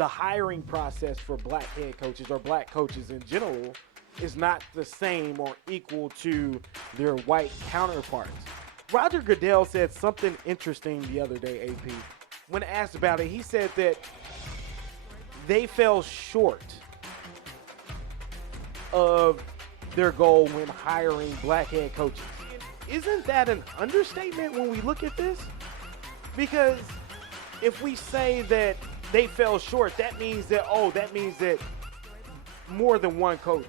the hiring process for black head coaches or black coaches in general is not the same or equal to their white counterparts. Roger Goodell said something interesting the other day, AP. When asked about it, he said that they fell short of their goal when hiring black head coaches. Isn't that an understatement when we look at this? Because if we say that they fell short, that means that more than one coach,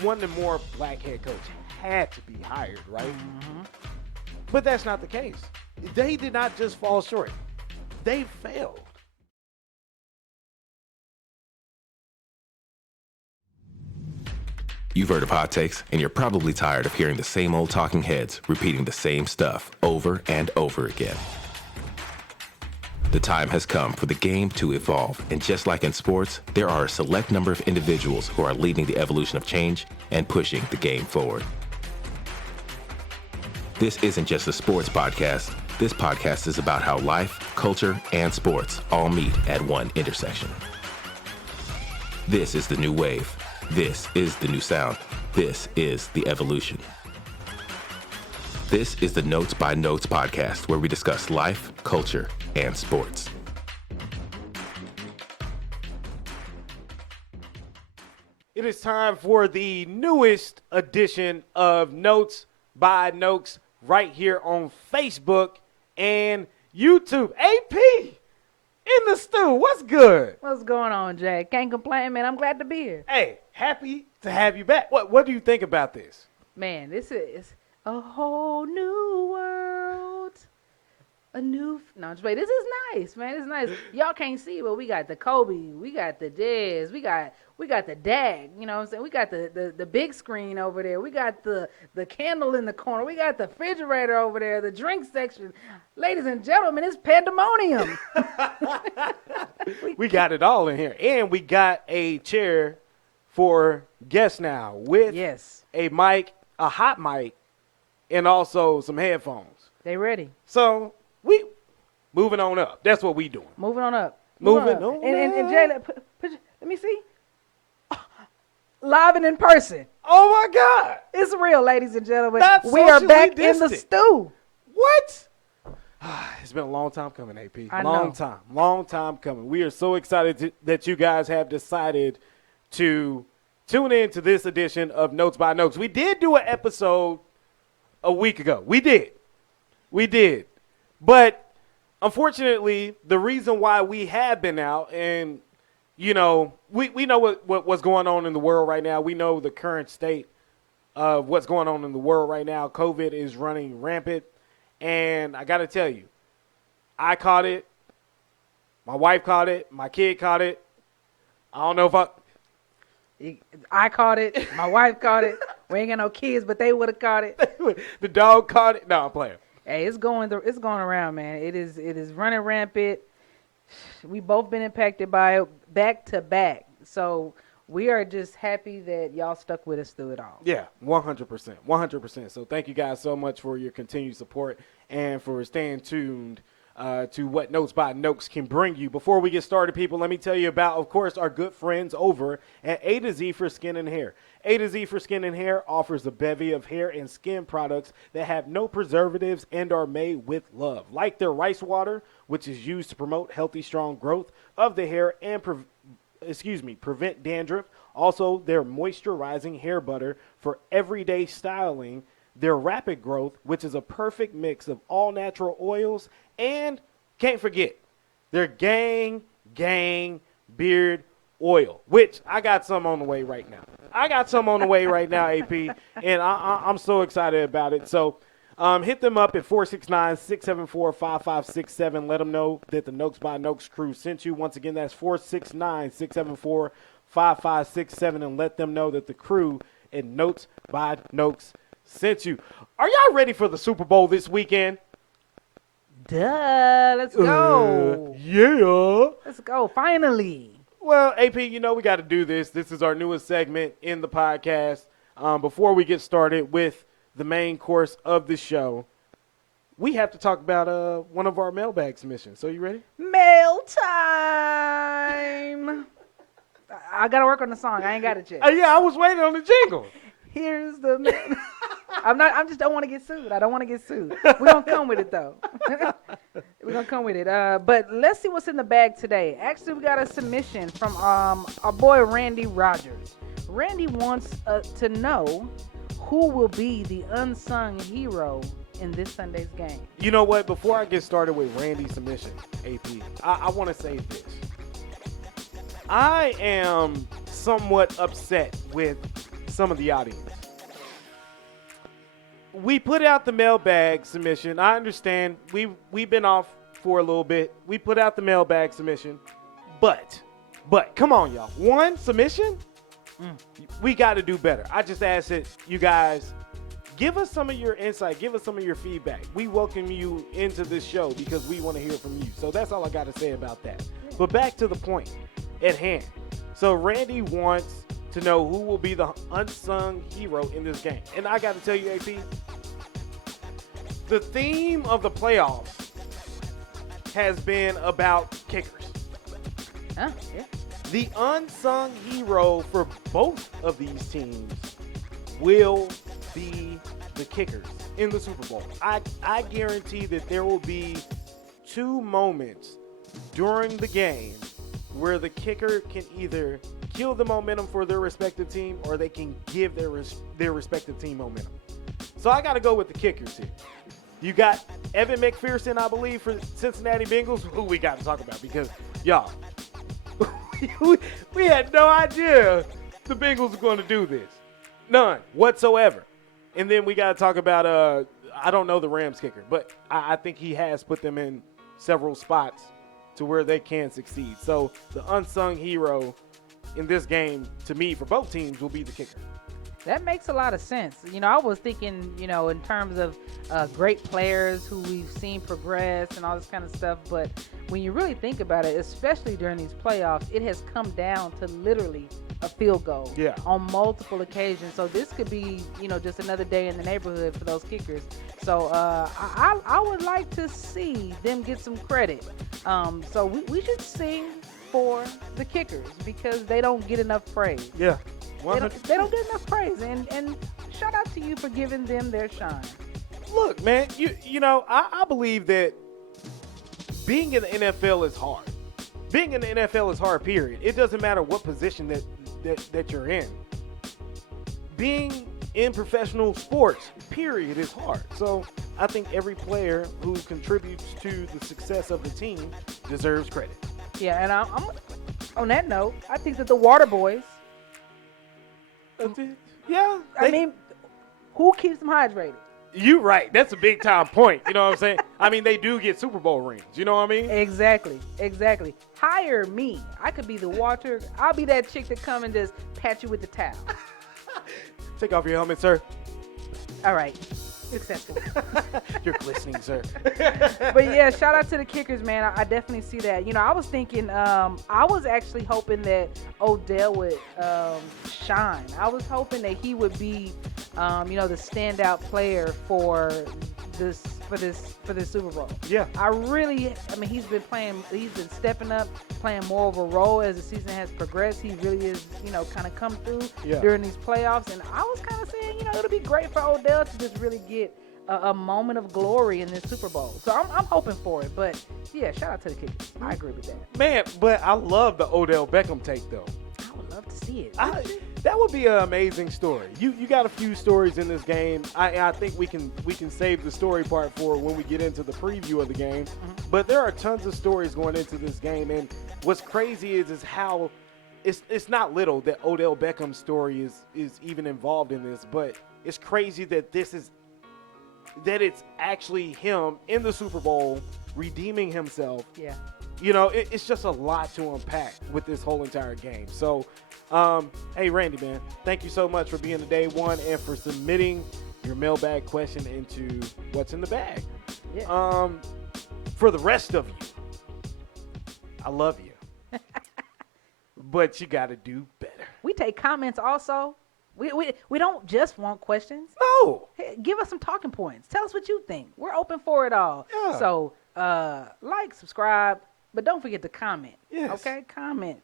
one or more black head coach had to be hired, right? Mm-hmm. But that's not the case. They did not just fall short. They failed. You've heard of hot takes, and you're probably tired of hearing the same old talking heads repeating the same stuff over and over again. The time has come for the game to evolve, and just like in sports, there are a select number of individuals who are leading the evolution of change and pushing the game forward. This isn't just a sports podcast. This podcast is about how life, culture, and sports all meet at one intersection. This is the new wave. This is the new sound. This is the evolution. This is the Notes by Notes podcast, where we discuss life, culture, and sports. It is time for the newest edition of Notes by Notes right here on Facebook and YouTube. AP in the stew. What's good? What's going on, Jay? Can't complain, man. I'm glad to be here. Hey, happy to have you back. What do you think about this? Man, this is a whole new world. This is nice, man. It's nice. Y'all can't see, but we got the Kobe, we got the Dez, we got the DAG, you know what I'm saying? We got the big screen over there. We got the candle in the corner. We got the refrigerator over there, the drink section. Ladies and gentlemen, it's pandemonium. We got it all in here. And we got a chair for guests now with a mic, a hot mic, and also some headphones. They ready. So we moving on up. That's what we doing. Moving on up. Moving on up. And Jay, let me see. Live and in person. Oh, my God. It's real, ladies and gentlemen. We are back in the stew. What? It's been a long time coming, AP. Long time coming. We are so excited that you guys have decided to tune in to this edition of Notes by Notes. We did do an episode a week ago. We did. But unfortunately, the reason why we have been out, and you know, we know what's going on in the world right now. We know the current state of what's going on in the world right now. COVID is running rampant. And I got to tell you, I caught it. My wife caught it. My kid caught it. I don't know if I caught it. My wife caught it. We ain't got no kids, but they would have caught it. The dog caught it. No, I'm playing. Hey, it's going around, man. It is running rampant. We both been impacted by it back to back. So we are just happy that y'all stuck with us through it all. Yeah, 100%. 100%. So thank you guys so much for your continued support and for staying tuned to what Notes by Notes can bring you. Before we get started, people, let me tell you about, of course, our good friends over at A to Z for Skin and Hair. A to Z for Skin and Hair offers a bevy of hair and skin products that have no preservatives and are made with love, like their rice water, which is used to promote healthy, strong growth of the hair and prevent dandruff. Also, their moisturizing hair butter for everyday styling, their rapid growth, which is a perfect mix of all natural oils, and can't forget their gang beard oil, which I got some on the way right now. AP, and I'm so excited about it. So hit them up at 469-674-5567. Let them know that the Notes by Notes crew sent you. Once again, that's 469-674-5567, and let them know that the crew at Notes by Notes sent you. Are y'all ready for the Super Bowl this weekend? Duh, let's go. Yeah. Let's go, finally. Well, AP, you know we got to do this. This is our newest segment in the podcast. Before we get started with the main course of the show, we have to talk about one of our mailbag submissions. So you ready? Mail time. I got to work on the song. I ain't got it yet. Yeah, I was waiting on the jingle. Here's the man. I just don't want to get sued. I don't want to get sued. We're going to come with it, though. We're going to come with it. But let's see what's in the bag today. Actually, we got a submission from our boy Randy Rodgers. Randy wants to know who will be the unsung hero in this Sunday's game. You know what? Before I get started with Randy's submission, AP, I want to say this. I am somewhat upset with some of the audience. We put out the mailbag submission. I understand we've been off for a little bit. We put out the mailbag submission, but come on, y'all. One submission, we got to do better. I just asked it, you guys. Give us some of your insight. Give us some of your feedback. We welcome you into this show because we want to hear from you. So that's all I got to say about that. But back to the point at hand. So Randy wants to know who will be the unsung hero in this game. And I got to tell you, AP, the theme of the playoffs has been about kickers. Huh? Yeah. The unsung hero for both of these teams will be the kickers in the Super Bowl. I guarantee that there will be 2 moments during the game where the kicker can either kill the momentum for their respective team or they can give their respective team momentum. So I got to go with the kickers here. You got Evan McPherson, I believe, for Cincinnati Bengals, who we got to talk about because, y'all, we had no idea the Bengals were going to do this. None whatsoever. And then we got to talk about, I don't know the Rams kicker, but I think he has put them in several spots to where they can succeed. So the unsung hero in this game, to me, for both teams, will be the kicker. That makes a lot of sense. You know, I was thinking, you know, in terms of great players who we've seen progress and all this kind of stuff. But when you really think about it, especially during these playoffs, it has come down to literally a field goal on multiple occasions. So this could be, you know, just another day in the neighborhood for those kickers. So I would like to see them get some credit. So we should sing for the kickers because they don't get enough praise. Yeah. They don't get enough praise, and shout out to you for giving them their shine. Look, man, you know, I believe that being in the NFL is hard. Being in the NFL is hard, period. It doesn't matter what position that you're in. Being in professional sports, period, is hard. So I think every player who contributes to the success of the team deserves credit. Yeah, and I'm on that note, I think that the Water Boys. Yeah. I mean, who keeps them hydrated? You right. That's a big time point. You know what I'm saying? I mean, they do get Super Bowl rings. You know what I mean? Exactly. Hire me. I could be the water. I'll be that chick that come and just pat you with the towel. Take off your helmet, sir. All right. Successful. You're glistening, sir. But yeah, shout out to the kickers, man. I definitely see that. You know, I was thinking, I was actually hoping that Odell would shine. I was hoping that he would be, you know, the standout player for this Super Bowl. Yeah. I mean, he's been stepping up, playing more of a role as the season has progressed. He really is, you know, kind of come through during these playoffs. And I was kind of saying, you know, it'll be great for Odell to just really get a moment of glory in this Super Bowl. So I'm hoping for it. But yeah, shout out to the kickers. I agree with that. Man, but I love the Odell Beckham take though. I would love to see it. That would be an amazing story. You got a few stories in this game. I think we can save the story part for when we get into the preview of the game. Mm-hmm. But there are tons of stories going into this game, and what's crazy is how it's not little that Odell Beckham's story is even involved in this, but it's crazy that it's actually him in the Super Bowl redeeming himself. Yeah. You know, it's just a lot to unpack with this whole entire game. So, hey, Randy, man, thank you so much for being the day one and for submitting your mailbag question into What's in the Bag. Yeah. For the rest of you, I love you, but you got to do better. We take comments also. We don't just want questions. No. Hey, give us some talking points. Tell us what you think. We're open for it all. Yeah. So, like, subscribe, but don't forget to comment. Yes. Okay? Comment.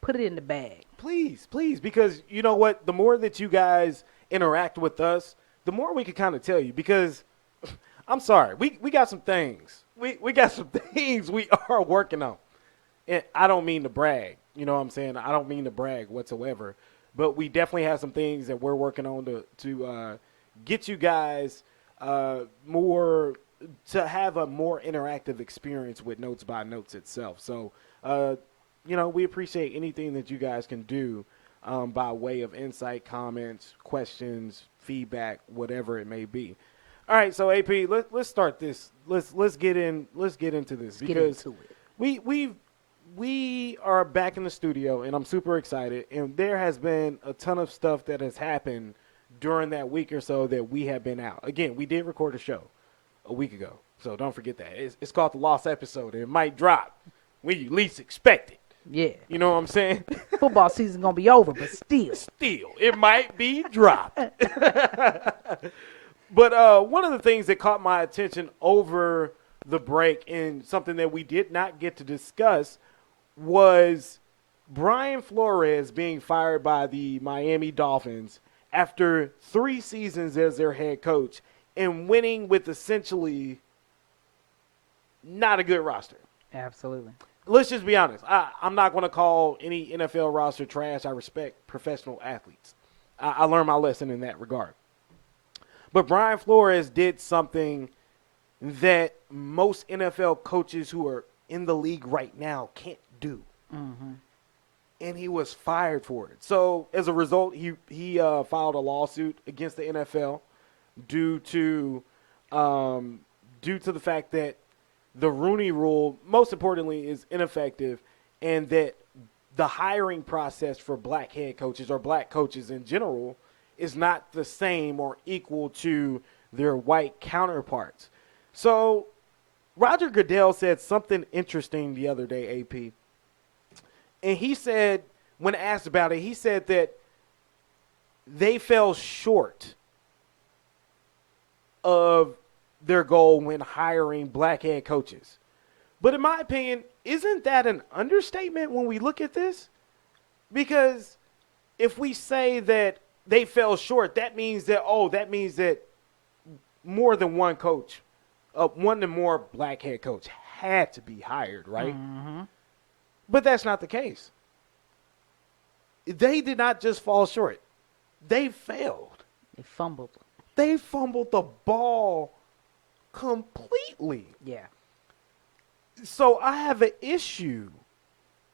Put it in the bag. Please, because you know what? The more that you guys interact with us, the more we can kind of tell you. Because I'm sorry, we got some things. We got some things we are working on. And I don't mean to brag. You know what I'm saying? I don't mean to brag whatsoever. But we definitely have some things that we're working on to get you guys more to have a more interactive experience with Notes by Notes itself. So, we appreciate anything that you guys can do by way of insight, comments, questions, feedback, whatever it may be. All right, so AP, let's start this. Let's get into this because we are back in the studio, and I'm super excited. And there has been a ton of stuff that has happened during that week or so that we have been out. Again, we did record a show a week ago, so don't forget that. It's called The Lost Episode, and it might drop when you least expect it. Yeah. You know what I'm saying? Football season going to be over, but still. It might be dropped. But one of the things that caught my attention over the break and something that we did not get to discuss was Brian Flores being fired by the Miami Dolphins after 3 seasons as their head coach and winning with essentially not a good roster. Absolutely. Let's just be honest. I'm not going to call any NFL roster trash. I respect professional athletes. I learned my lesson in that regard. But Brian Flores did something that most NFL coaches who are in the league right now can't do. Mm-hmm. And he was fired for it. So as a result, he filed a lawsuit against the NFL due to the fact that the Rooney Rule, most importantly, is ineffective, and that the hiring process for black head coaches or black coaches in general is not the same or equal to their white counterparts. So Roger Goodell said something interesting the other day, AP. And he said, when asked about it, he said that they fell short of their goal when hiring black head coaches. But in my opinion, isn't that an understatement when we look at this? Because if we say that they fell short, that means that more than one coach, one or more black head coach had to be hired, right? Mm-hmm. But that's not the case. They did not just fall short. They failed. They fumbled. They fumbled the ball completely. Yeah. So I have an issue,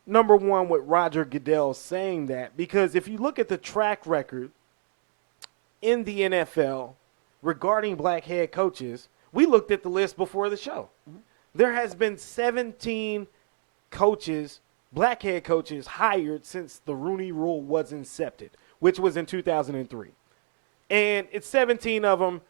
number one, with Roger Goodell saying that, because if you look at the track record in the NFL regarding black head coaches, we looked at the list before the show. Mm-hmm. There has been 17 coaches, black head coaches, hired since the Rooney Rule was incepted, which was in 2003. And it's 17 of them.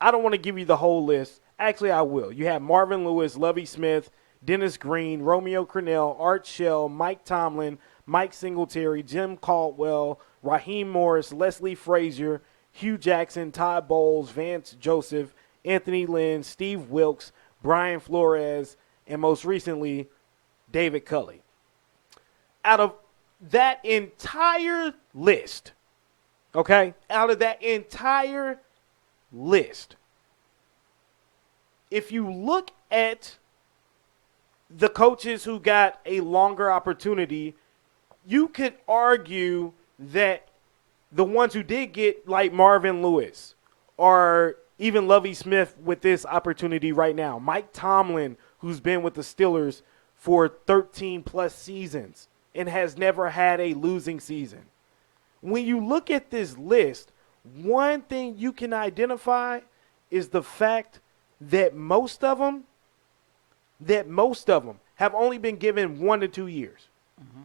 I don't want to give you the whole list. Actually, I will. You have Marvin Lewis, Lovie Smith, Dennis Green, Romeo Crennel, Art Shell, Mike Tomlin, Mike Singletary, Jim Caldwell, Raheem Morris, Leslie Frazier, Hugh Jackson, Todd Bowles, Vance Joseph, Anthony Lynn, Steve Wilkes, Brian Flores, and most recently, David Culley. Out of that entire list, if you look at the coaches who got a longer opportunity, you could argue that the ones who did get, like Marvin Lewis or even Lovie Smith with this opportunity right now, Mike Tomlin, who's been with the Steelers for 13-plus seasons and has never had a losing season. When you look at this list, one thing you can identify is the fact that most of them have only been given 1 to 2 years. Mm-hmm.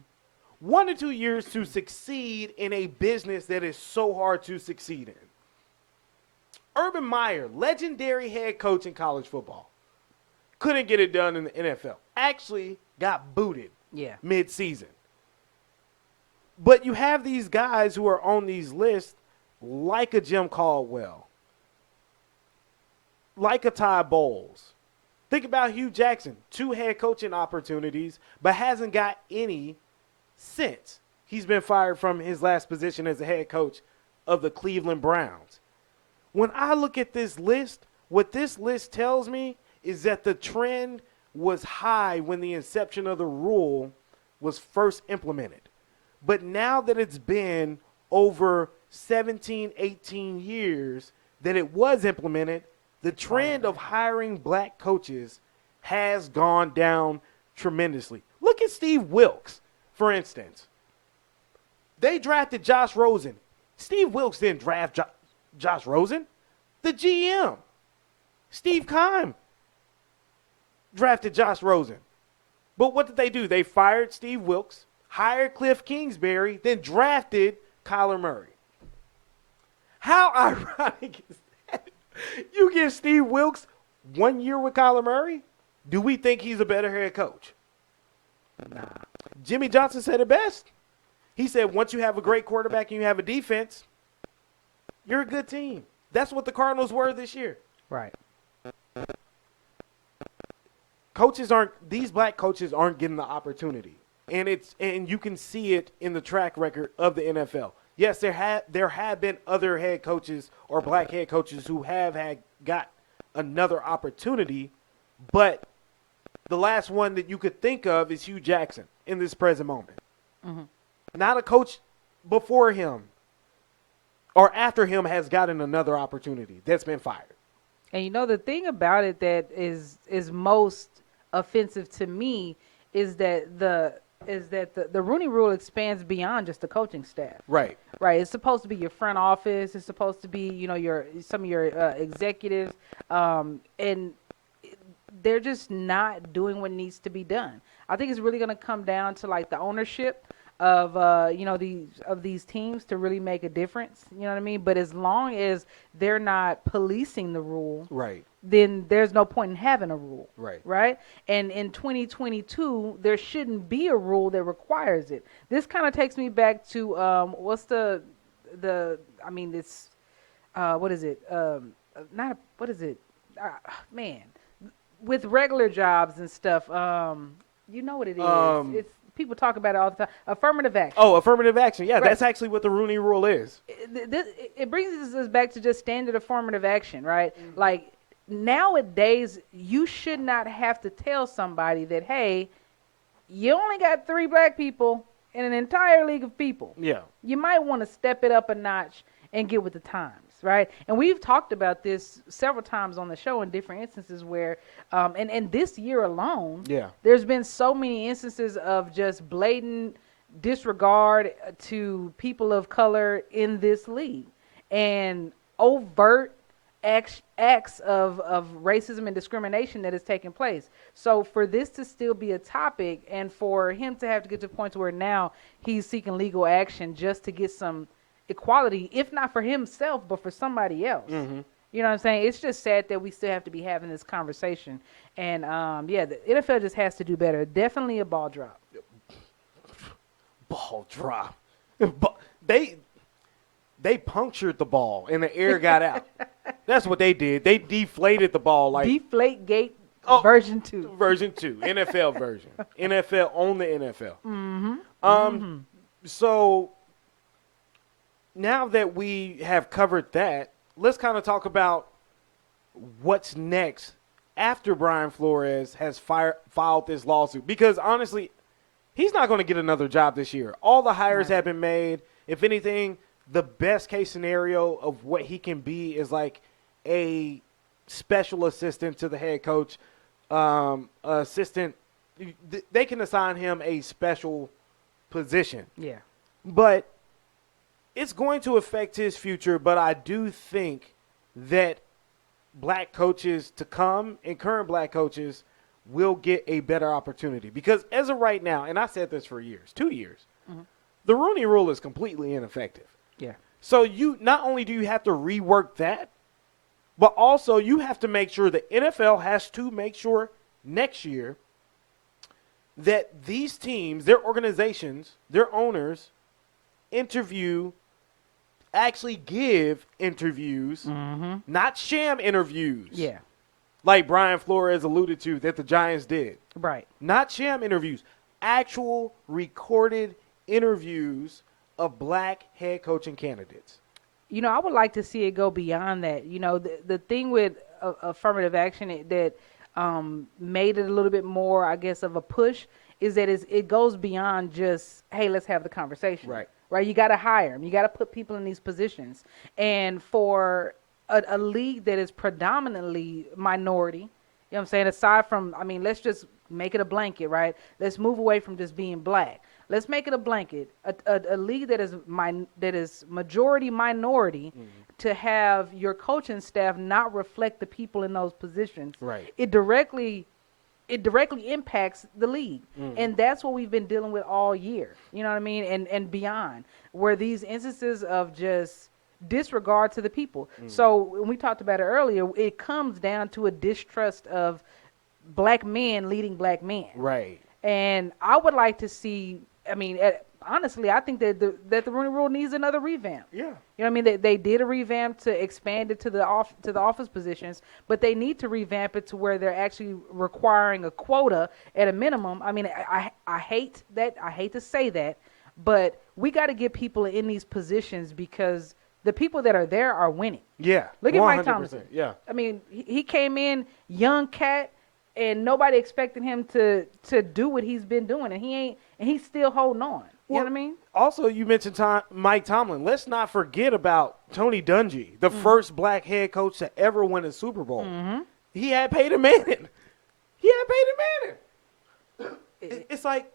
1 to 2 years to succeed in a business that is so hard to succeed in. Urban Meyer, legendary head coach in college football, couldn't get it done in the NFL. Actually got booted mid-season. But you have these guys who are on these lists like a Jim Caldwell, like a Todd Bowles. Think about Hugh Jackson, 2 head coaching opportunities, but hasn't got any since he's been fired from his last position as the head coach of the Cleveland Browns. When I look at this list, what this list tells me is that the trend was high when the inception of the rule was first implemented. But now that it's been over 17, 18 years that it was implemented, the trend of hiring black coaches has gone down tremendously. Look at Steve Wilkes, for instance. They drafted Josh Rosen. Steve Wilkes didn't draft Josh Rosen. The GM, Steve Keim, drafted Josh Rosen. But what did they do? They fired Steve Wilkes, hired Cliff Kingsbury, then drafted Kyler Murray. How ironic is that? You give Steve Wilkes 1 year with Kyler Murray? Do we think he's a better head coach? Nah. Jimmy Johnson said it best. He said once you have a great quarterback and you have a defense, you're a good team. That's what the Cardinals were this year. Right. These black coaches aren't getting the opportunity. And you can see it in the track record of the NFL. Yes, there have been other head coaches or black head coaches who have got another opportunity, but the last one that you could think of is Hugh Jackson in this present moment. Mm-hmm. Not a coach before him or after him has gotten another opportunity that's been fired. And you know the thing about it that is most offensive to me is that the Rooney Rule expands beyond just the coaching staff. Right. Right. It's supposed to be your front office. It's supposed to be, some of your executives, and they're just not doing what needs to be done. I think it's really going to come down to like the ownership of these teams to really make a difference. You know what I mean? But as long as they're not policing the rule, right, then there's no point in having a rule. Right. Right. And in 2022, there shouldn't be a rule that requires it. This kind of takes me back to what is it? Man, with regular jobs and stuff. You know what it is? It's people talk about it all the time. Affirmative action. Oh, affirmative action. Yeah, right. That's actually what the Rooney Rule is. It brings us back to just standard affirmative action, right? Mm-hmm. Like nowadays, you should not have to tell somebody that, hey, you only got 3 black people in an entire league of people. Yeah. You might want to step it up a notch and get with the times. Right. And we've talked about this several times on the show in different instances where and this year alone, there's been so many instances of just blatant disregard to people of color in this league and overt acts of racism and discrimination that is taking place. So for this to still be a topic and for him to have to get to the point where now he's seeking legal action just to get some equality, if not for himself, but for somebody else. Mm-hmm. You know what I'm saying? It's just sad that we still have to be having this conversation. And, the NFL just has to do better. Definitely a ball drop. Ball drop. They punctured the ball and the air got out. That's what they did. They deflated the ball. Like Deflate gate version 2. Version 2. NFL version. NFL on the NFL. Mm-hmm. So now that we have covered that, let's kind of talk about what's next after Brian Flores has filed this lawsuit. Because, honestly, he's not going to get another job this year. All the hires have been made. If anything, the best case scenario of what he can be is like a special assistant to the head coach. Assistant. They can assign him a special position. Yeah. But it's going to affect his future, but I do think that black coaches to come and current black coaches will get a better opportunity. Because as of right now, and I said this for years, 2 years, the Rooney Rule is completely ineffective. Yeah. So you not only do you have to rework that, but also you have to make sure the NFL has to make sure next year that these teams, their organizations, their owners actually give interviews, not sham interviews. Yeah. Like Brian Flores alluded to that the Giants did. Right. Not sham interviews, actual recorded interviews of black head coaching candidates? You know, I would like to see it go beyond that. You know, the thing with affirmative action that made it a little bit more, I guess, of a push is that it goes beyond just, hey, let's have the conversation. Right. You got to hire them. You got to put people in these positions. And for a league that is predominantly minority, you know what I'm saying, aside from, I mean, let's just make it a blanket, right? Let's move away from just being black. Let's make it a blanket. A league that is majority minority, to have your coaching staff not reflect the people in those positions. Right. It directly impacts the league. And that's what we've been dealing with all year. You know what I mean? And beyond, where these instances of just disregard to the people. So when we talked about it earlier, it comes down to a distrust of black men leading black men. Right. And I would like to see, I mean, honestly, I think that the Rooney Rule needs another revamp. Yeah. You know what I mean? They did a revamp to expand it to the office positions, but they need to revamp it to where they're actually requiring a quota at a minimum. I mean, I hate that. I hate to say that, but we got to get people in these positions because the people that are there are winning. Yeah. Look at 100%. Mike Tomlinson. Yeah. I mean, he came in, young cat, and nobody expected him to do what he's been doing, and he's still holding on. You know what I mean? Also, you mentioned Mike Tomlin. Let's not forget about Tony Dungy, the first black head coach to ever win a Super Bowl. He had Peyton Manning. It's like,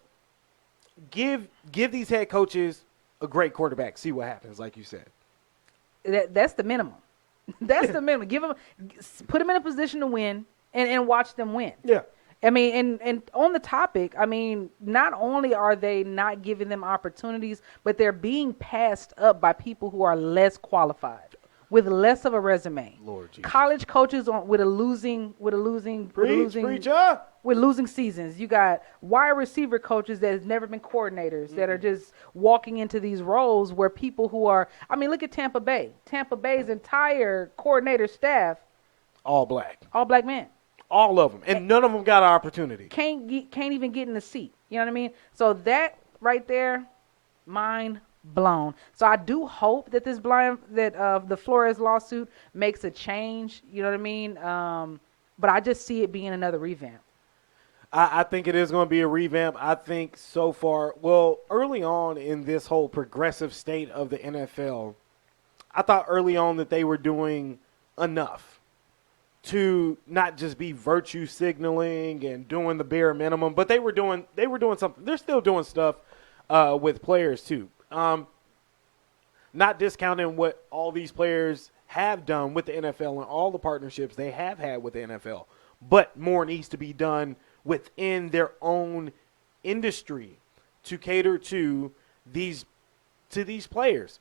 give these head coaches a great quarterback. See what happens, like you said. That's the minimum. That's the minimum. Put them in a position to win and watch them win. Yeah. I mean, and on the topic, I mean, not only are they not giving them opportunities, but they're being passed up by people who are less qualified, with less of a resume. Lord Jesus. College coaches with losing seasons. You got wide receiver coaches that have never been coordinators that are just walking into these roles where people who are, I mean, look at Tampa Bay. Tampa Bay's entire coordinator staff, all black men. All of them, and none of them got an opportunity. Can't even get in the seat. You know what I mean? So that right there, mind blown. So I do hope that the Flores lawsuit makes a change. You know what I mean? But I just see it being another revamp. I think it is going to be a revamp. I think so far, well, early on in this whole progressive state of the NFL, I thought early on that they were doing enough to not just be virtue signaling and doing the bare minimum, but they were doing something. They're still doing stuff with players too. Not discounting what all these players have done with the NFL and all the partnerships they have had with the NFL, but more needs to be done within their own industry to cater to these players.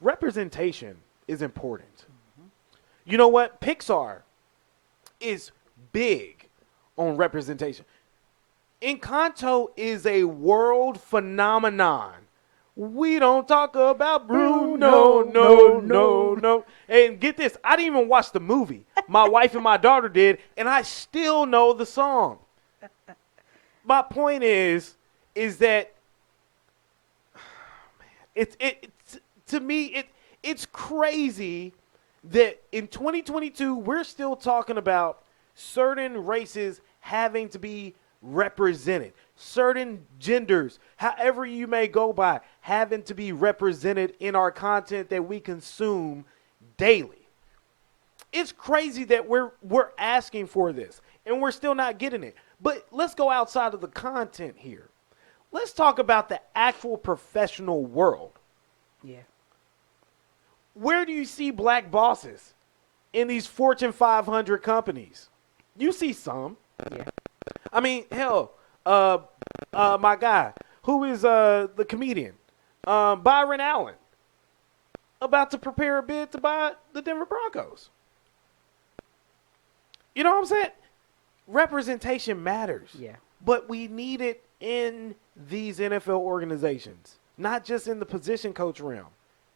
Representation is important. You know what? Pixar is big on representation. Encanto is a world phenomenon. We don't talk about Bruno, no. And get this, I didn't even watch the movie. My wife and my daughter did, and I still know the song. My point is that to me it's crazy that in 2022 we're still talking about certain races having to be represented, certain genders, however you may go by, having to be represented in our content that we consume daily. It's crazy that we're asking for this and we're still not getting it. But let's go outside of the content here. Let's talk about the actual professional world. Yeah. Where do you see black bosses in these Fortune 500 companies? You see some. Yeah. I mean, hell, my guy, who is the comedian, Byron Allen, about to prepare a bid to buy the Denver Broncos. You know what I'm saying? Representation matters. Yeah. But we need it in these NFL organizations, not just in the position coach realm.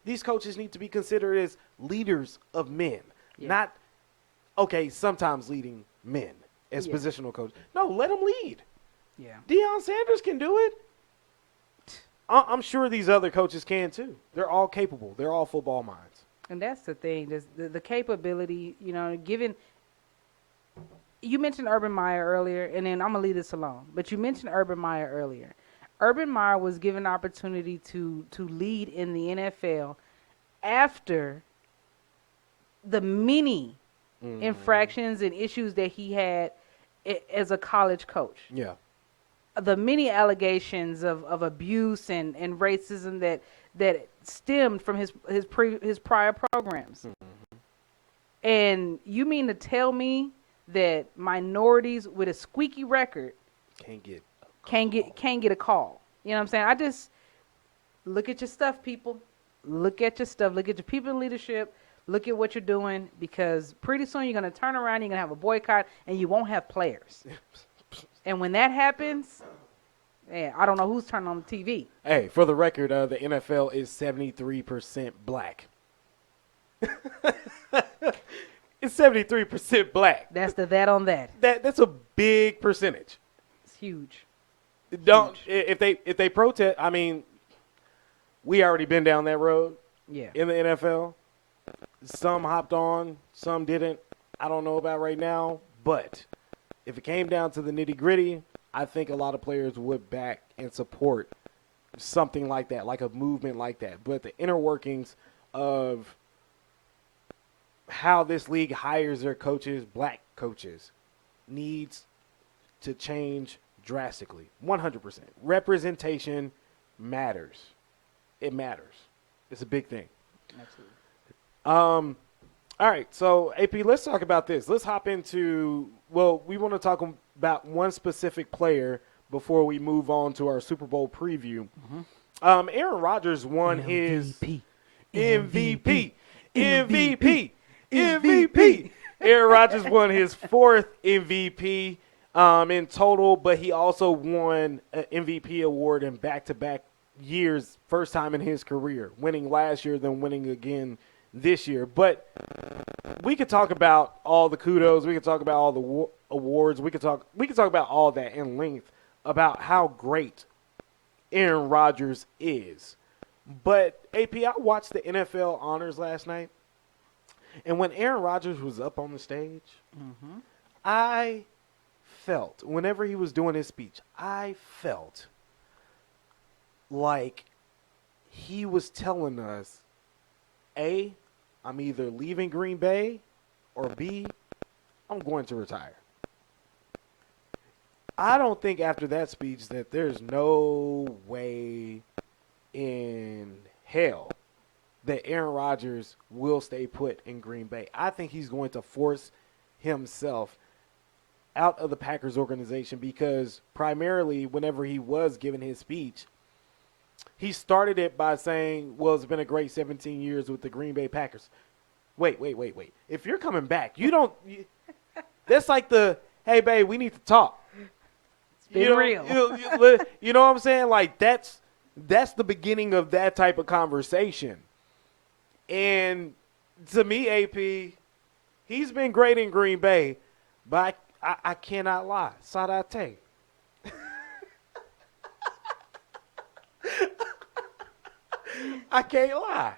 These coaches need to be considered as leaders of men, not, sometimes leading men as positional coach. No, let them lead. Yeah. Deion Sanders can do it. I'm sure these other coaches can too. They're all capable. They're all football minds. And that's the thing. The capability, given. You mentioned Urban Meyer earlier, and then I'm going to leave this alone. But you mentioned Urban Meyer earlier. Urban Meyer was given an opportunity to lead in the NFL after the many infractions and issues that he had as a college coach. Yeah. The many allegations of abuse and racism that stemmed from his prior programs. Mm-hmm. And you mean to tell me that minorities with a squeaky record can't get a call? You know what I'm saying? I just look at your stuff, people. Look at your stuff. Look at your people in leadership. Look at what you're doing, because pretty soon you're going to turn around, you're going to have a boycott, and you won't have players. And when that happens, I don't know who's turning on the TV. Hey, for the record, the NFL is 73% black. It's 73% black. That's that on that. That's a big percentage. It's huge. If they protest, I mean, we already been down that road. Yeah. In the NFL, some hopped on, some didn't. I don't know about right now, but if it came down to the nitty-gritty, I think a lot of players would back and support something like that, like a movement like that. But the inner workings of how this league hires their coaches, black coaches, needs to change drastically. 100%. Representation matters. It matters. It's a big thing. Absolutely. All right, so AP, let's talk about this. Let's hop into, we want to talk about one specific player before we move on to our Super Bowl preview. Mm-hmm. Aaron Rodgers won his MVP. Aaron Rodgers won his 4th MVP in total, but he also won an MVP award in back-to-back years, first time in his career, winning last year, then winning again this year. But we could talk about all the kudos. We could talk about all the awards. We could talk about all that in length about how great Aaron Rodgers is. But AP, I watched the NFL honors last night, and when Aaron Rodgers was up on the stage, I felt, whenever he was doing his speech, I felt like he was telling us, A, I'm either leaving Green Bay, or B, I'm going to retire. I don't think after that speech that there's no way in hell that Aaron Rodgers will stay put in Green Bay. I think he's going to force himself out of the Packers organization, because primarily whenever he was giving his speech, he started it by saying, well, it's been a great 17 years with the Green Bay Packers. Wait. If you're coming back, that's like hey, babe, we need to talk. It's been real. You know what I'm saying? Like, that's the beginning of that type of conversation. And to me, AP, he's been great in Green Bay, but I cannot lie. Sadate. I can't lie.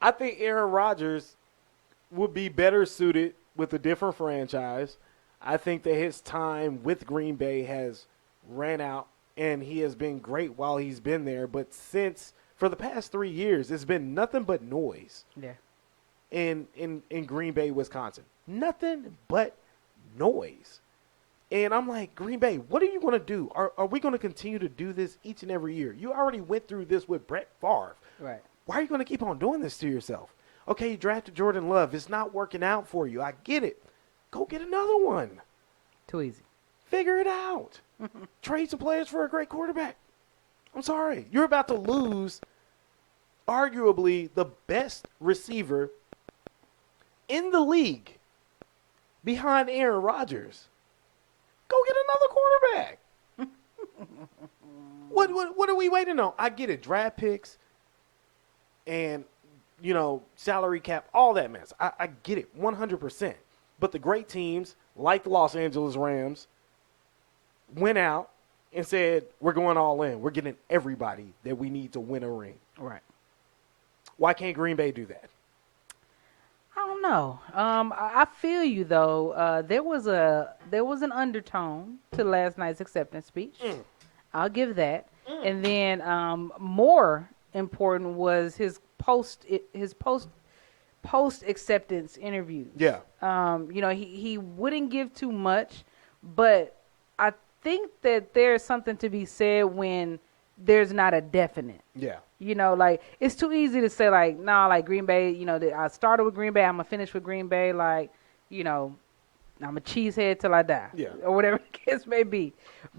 I think Aaron Rodgers would be better suited with a different franchise. I think that his time with Green Bay has ran out, and he has been great while he's been there. But for the past 3 years, it's been nothing but noise. Yeah. In Green Bay, Wisconsin. Nothing but noise. And I'm like, Green Bay, what are you going to do? Are we going to continue to do this each and every year? You already went through this with Brett Favre. Right. Why are you going to keep on doing this to yourself? Okay, you drafted Jordan Love. It's not working out for you. I get it. Go get another one. Too easy. Figure it out. Trade some players for a great quarterback. I'm sorry. You're about to lose arguably the best receiver in the league behind Aaron Rodgers. Go get another quarterback. What are we waiting on? I get it. Draft picks and, salary cap, all that mess. I get it 100%. But the great teams, like the Los Angeles Rams, went out and said, we're going all in. We're getting everybody that we need to win a ring. Right. Why can't Green Bay do that? I don't know. I feel you though. There was an undertone to last night's acceptance speech. I'll give that. And then more important was his post acceptance interviews. Yeah. He wouldn't give too much, but I think that there's something to be said when there's not a definite. Yeah. Like, it's too easy to say, like, nah, like, Green Bay, I started with Green Bay, I'm going to finish with Green Bay, like, I'm a cheesehead till I die. Yeah. Or whatever the case may be.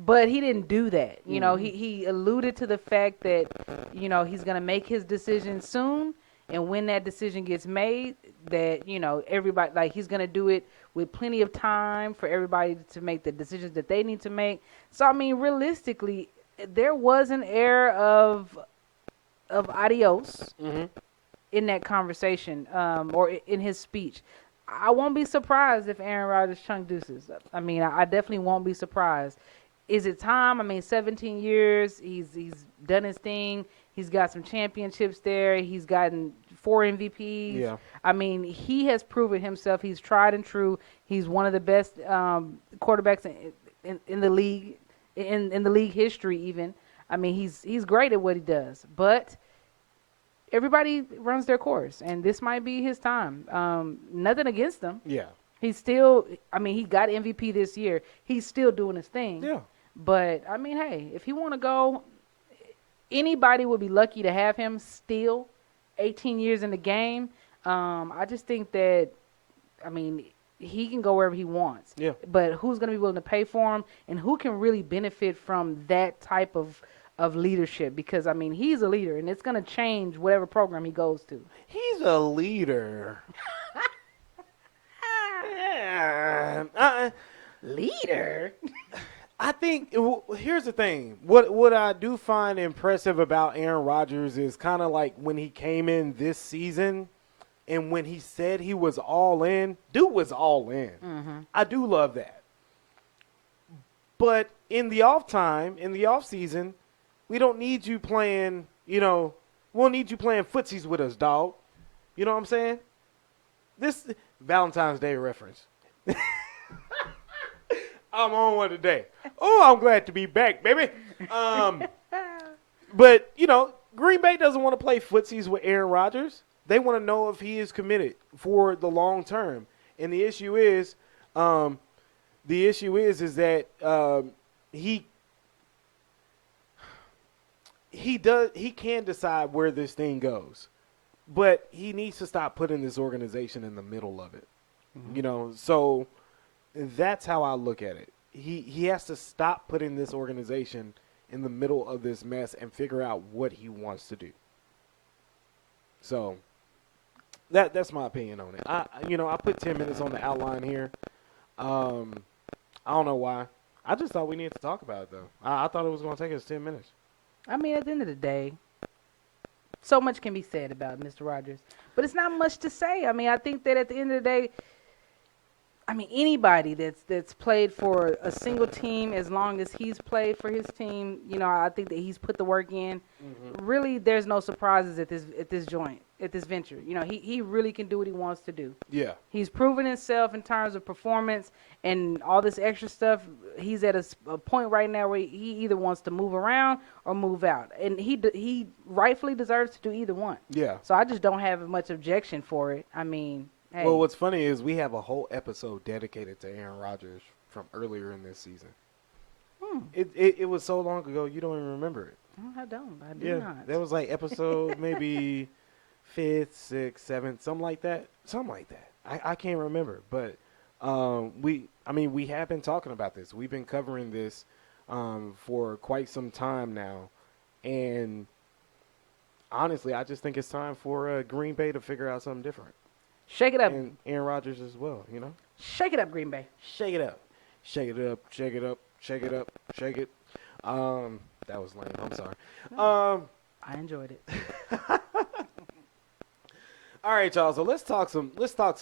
But he didn't do that. He alluded to the fact that, he's going to make his decision soon. And when that decision gets made, that, everybody, like, he's going to do it with plenty of time for everybody to make the decisions that they need to make. So, I mean, realistically, there was an air of adios in that conversation or in his speech. I won't be surprised if Aaron Rodgers chunk deuces. I mean, I definitely won't be surprised. Is it time? I mean, 17 years. He's done his thing. He's got some championships there. He's gotten 4 MVPs. Yeah. I mean, he has proven himself. He's tried and true. He's one of the best quarterbacks in the league, in the league history even. I mean, he's great at what he does. But everybody runs their course, and this might be his time. Nothing against him. Yeah. He's still, I mean, he got MVP this year. He's still doing his thing. Yeah. But, I mean, hey, if he want to go, anybody would be lucky to have him still 18 years in the game. I just think that, I mean, he can go wherever he wants. Yeah. But who's going to be willing to pay for him, and who can really benefit from that type of leadership? Because, I mean, he's a leader, and it's going to change whatever program he goes to. He's a leader. Leader? I think here's the thing. What I do find impressive about Aaron Rodgers is kind of like when he came in this season and when he said he was all in, dude was all in. Mm-hmm. I do love that. But in the off season, we don't need you playing, we'll need you playing footsies with us, dog. You know what I'm saying? This Valentine's Day reference. I'm on one today. Oh, I'm glad to be back, baby. But, Green Bay doesn't want to play footsies with Aaron Rodgers. They want to know if he is committed for the long term. And the issue is that he can decide where this thing goes. But he needs to stop putting this organization in the middle of it. Mm-hmm. So that's how I look at it. He has to stop putting this organization in the middle of this mess and figure out what he wants to do. So that's my opinion on it. I put 10 minutes on the outline here. I don't know why. I just thought we needed to talk about it, though. I thought it was going to take us 10 minutes. I mean, at the end of the day, so much can be said about Mr. Rodgers, but it's not much to say. I mean, I think that at the end of the day, I mean, anybody that's played for a single team, as long as he's played for his team, I think that he's put the work in. Mm-hmm. Really, there's no surprises at this joint, at this venture. He really can do what he wants to do. Yeah. He's proven himself in terms of performance and all this extra stuff. He's at a point right now where he either wants to move around or move out, and he rightfully deserves to do either one. Yeah. So I just don't have much objection for it. I mean. Hey. Well, what's funny is we have a whole episode dedicated to Aaron Rodgers from earlier in this season. It was so long ago, you don't even remember it. I don't. I do not. That was like episode maybe 5th, 6th, 7th, something like that. Something like that. I can't remember. But we have been talking about this. We've been covering this for quite some time now. And honestly, I just think it's time for Green Bay to figure out something different. Shake it up. And Aaron Rodgers as well, Shake it up, Green Bay. Shake it up. Shake it up. Shake it up. Shake it up. Shake it. That was lame. I'm sorry. No, I enjoyed it. All right, y'all. So let's talk some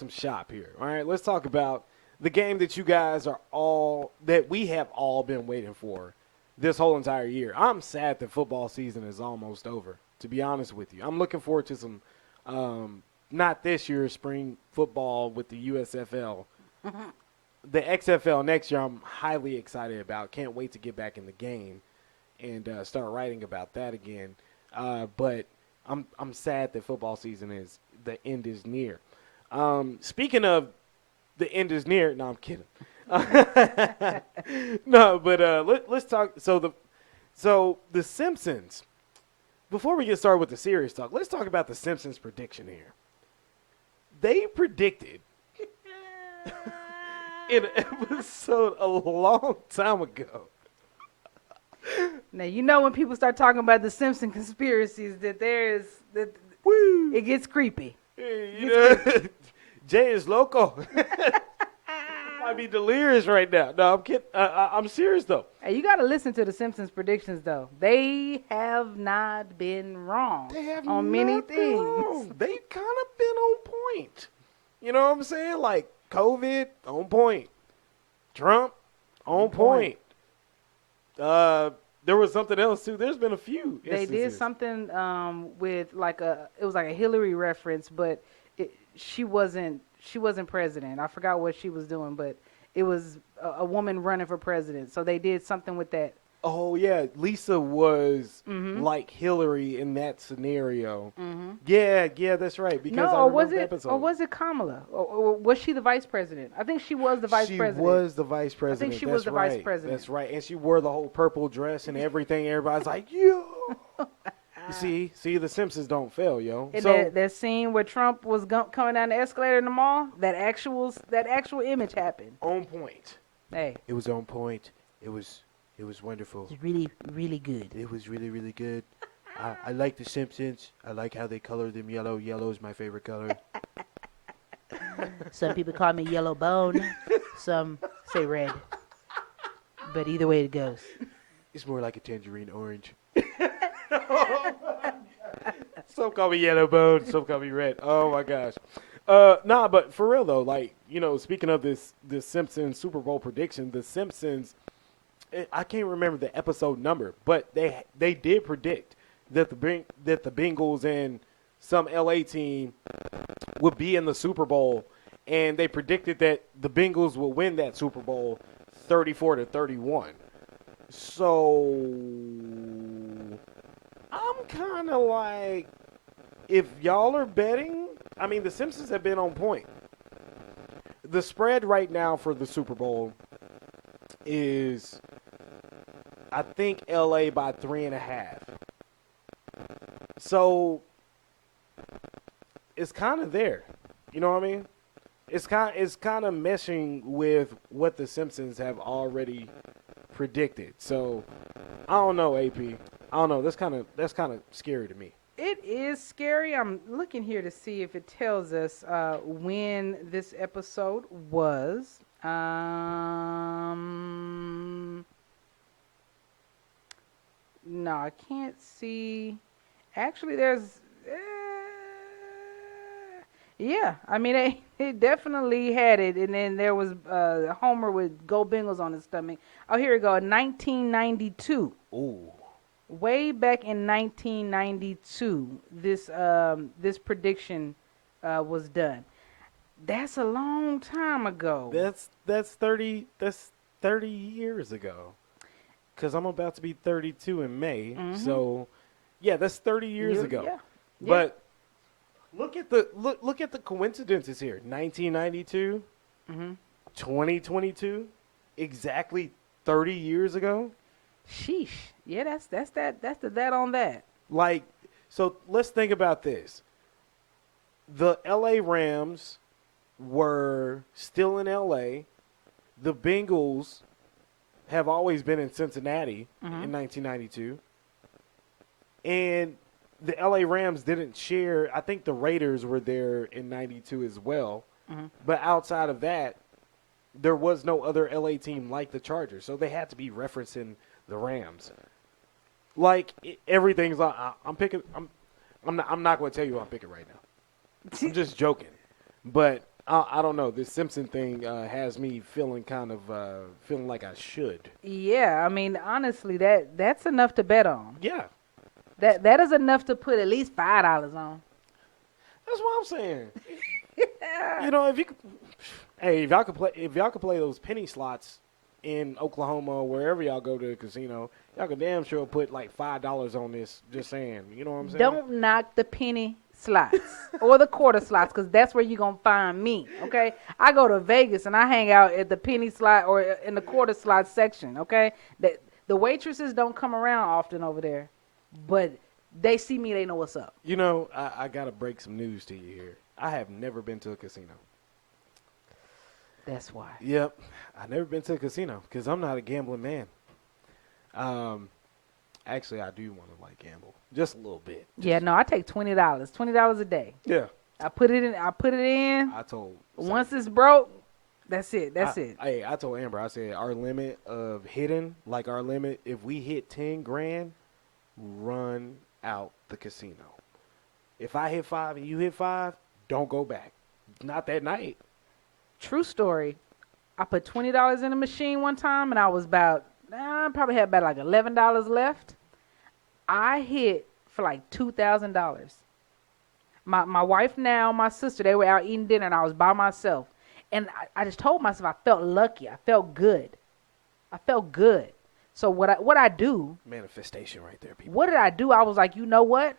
shop here. All right. Let's talk about the game that you guys that we have all been waiting for. this whole entire year. I'm sad that football season is almost over, to be honest with you. I'm looking forward to some, not this year, spring football with the USFL. The XFL next year I'm highly excited about. Can't wait to get back in the game and start writing about that again. But I'm sad that football season the end is near. Speaking of the end is near, no, I'm kidding. No, but let's talk. So the Simpsons. Before we get started with the serious talk, let's talk about the Simpsons prediction here. They predicted in an episode a long time ago. Now you know when people start talking about the Simpson conspiracies that Woo! it gets creepy. You know, Jay is loco. Might be delirious right now. No, I'm kidding. I'm serious though. Hey, you got to listen to the Simpsons predictions though. They have not been wrong They have on many not been things. wrong. They kind of been on point. You know what I'm saying? Like COVID on point, Trump on point. There was something else too. There's been a few. They did something with it was like a Hillary reference, but she wasn't president. I forgot what she was doing, but it was a woman running for president. So they did something with that. Oh yeah, Lisa was like Hillary in that scenario. Yeah, that's right. Because I No, was it Kamala? Or was she the vice president? I think she was the vice president. She was the vice president. I think she was the vice president. That's right. And she wore the whole purple dress and everything. Everybody's like, yo. You see, the Simpsons don't fail, yo. And So that scene where Trump was coming down the escalator in the mall, that actual image happened. on point. Hey, It was on point. It was wonderful. it's really, really good. It was really, really good. I like the Simpsons. I like how they color them yellow. Yellow is my favorite color. Some people call me Yellow Bone. Some say red. But either way it goes. It's more like a tangerine orange. Some call me yellow bone, some call me red. Oh my gosh. Nah, but for real though, like, you know, speaking of this Simpsons Super Bowl prediction, the Simpsons, I can't remember the episode number, but they did predict that the Bengals and some LA team would be in the Super Bowl, and they predicted that the Bengals will win that Super Bowl 34-31. So I'm kind of like, if y'all are betting, I mean, the Simpsons have been on point. The spread right now for the Super Bowl is, I think, LA by 3.5. So it's kind of there. You know what I mean? It's kind of meshing with what the Simpsons have already predicted. So I don't know, AP. I don't know. That's kind of scary to me. It is scary. I'm looking here to see if it tells us when this episode was. No, I can't see. Actually, there's. Yeah, I mean, they definitely had it. And then there was Homer with Go Bengals on his stomach. Oh, here we go. 1992. Ooh. Way back in 1992, this prediction was done. That's a long time ago. That's 30 years ago. Cuz I'm about to be 32 in May. So, yeah, that's 30 years ago. Yeah. But look at the coincidences here. 1992, 2022, exactly 30 years ago. Sheesh. Yeah, that's that on that. Like, so let's think about this. The LA Rams were still in LA. The Bengals have always been in Cincinnati in 1992. And the LA Rams didn't share. I think the Raiders were there in 92 as well. But outside of that, there was no other LA team like the Chargers. So they had to be referencing the Rams. Like, everything's like, I'm picking. I'm not going to tell you who I'm picking right now. I'm just joking. But I don't know. This Simpson thing has me feeling kind of feeling like I should. Yeah, I mean, honestly, that's enough to bet on. Yeah, That is enough to put at least $5 on. that's what I'm saying. You know, if you could, hey, if y'all could play those penny slots in Oklahoma or wherever y'all go to the casino, y'all could damn sure put like $5 on this. Just saying, you know what I'm saying? Don't knock the penny slots or the quarter slots, because that's where you're going to find me, okay? I go to Vegas and I hang out at the penny slot or in the quarter slot section, okay? The waitresses don't come around often over there, but they see me, they know what's up. You know, I got to break some news to you here. I have never been to a casino. That's why. Yep, I've never been to a casino because I'm not a gambling man. Actually, I do want to like gamble just a little bit. Yeah, no, I take $20 a day. Yeah, I put it in. I told. Once it's broke, that's it. That's it. Hey, I told Amber. I said our limit of hitting, like our limit, if we hit 10 grand, run out the casino. If I hit 5 and you hit 5, don't go back. Not that night. True story. I put $20 in the machine one time, and I was I probably had about like $11 left. I hit for like $2,000. My wife now, my sister, they were out eating dinner, and I was by myself. And I just told myself I felt lucky. I felt good. So what I do? Manifestation right there, people. What did I do? I was like, you know what?